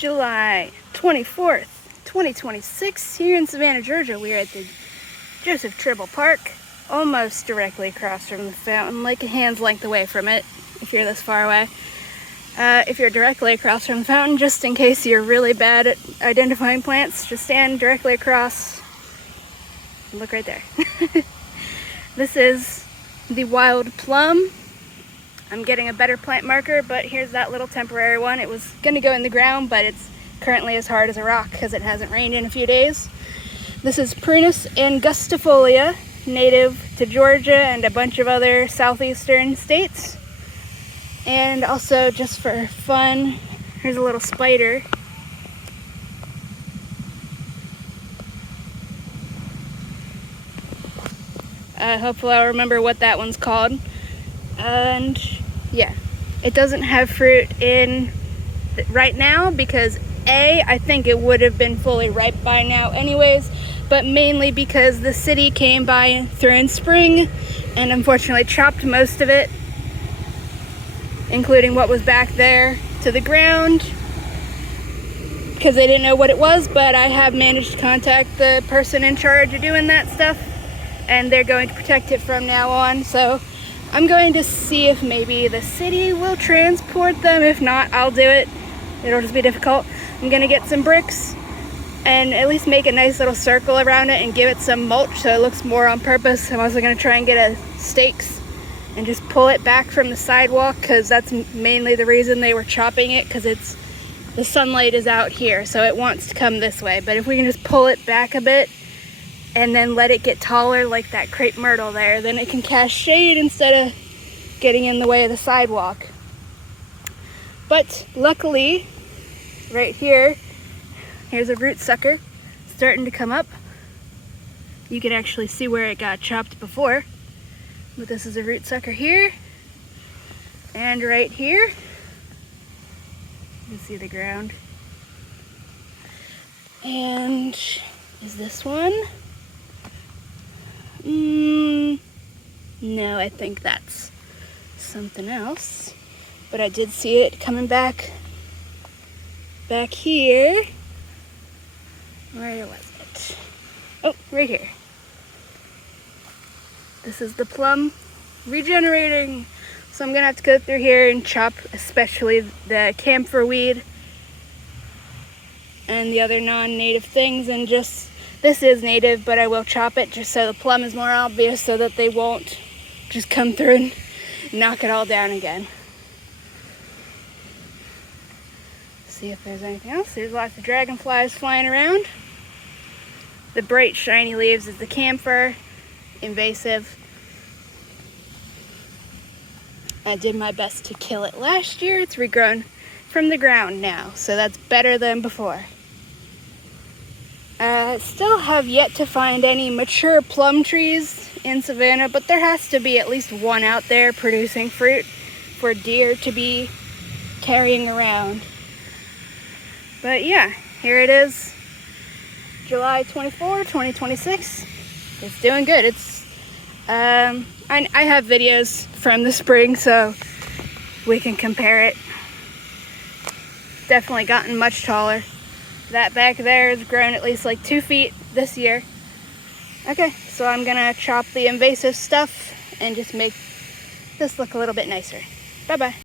July 24th, 2026, here in Savannah, Georgia. We are at the Joseph Tribble Park, almost directly across from the fountain, like a hand's length away from it, if you're this far away. If you're directly across from the fountain, just in case you're really bad at identifying plants, just stand directly across. Look right there. This is the wild plum. I'm getting a better plant marker, but here's that little temporary one. It was gonna go in the ground, but it's currently as hard as a rock because it hasn't rained in a few days. This is Prunus angustiolia, native to Georgia and a bunch of other southeastern states. And also, just for fun, here's a little spider. Hopefully I'll remember what that one's called. And yeah, it doesn't have fruit in right now because I think it would have been fully ripe by now anyways, but mainly because the city came by through in spring and unfortunately chopped most of it, including what was back there, to the ground because they didn't know what it was. But I have managed to contact the person in charge of doing that stuff, and they're going to protect it from now on. So I'm going to see if maybe the city will transport them. If not, I'll do it. It'll just be difficult. I'm gonna get some bricks and at least make a nice little circle around it and give it some mulch so it looks more on purpose. I'm also gonna try and get stakes and just pull it back from the sidewalk because that's mainly the reason they were chopping it, because the sunlight is out here, so it wants to come this way. But if we can just pull it back a bit and then let it get taller like that crepe myrtle there, then it can cast shade instead of getting in the way of the sidewalk. But luckily, right here, here's a root sucker starting to come up. You can actually see where it got chopped before, but this is a root sucker here, and right here, you can see the ground. And is this one? No, I think that's something else. But I did see it coming back here. Where was it? Oh, right here. This is the plum regenerating. So I'm gonna have to go through here and chop especially the camphor weed and the other non-native things, and just, this is native, but I will chop it just so the plum is more obvious so that they won't just come through and knock it all down again. See if there's anything else. There's lots of dragonflies flying around. The bright shiny leaves is the camphor, invasive. I did my best to kill it last year. It's regrown from the ground now, so that's better than before. Still have yet to find any mature plum trees in Savannah, but there has to be at least one out there producing fruit for deer to be carrying around. But yeah, here it is, July 24, 2026. It's doing good. It's I have videos from the spring, so we can compare it. Definitely gotten much taller. That back there has grown at least like 2 feet this year. Okay, so I'm gonna chop the invasive stuff and just make this look a little bit nicer. Bye-bye.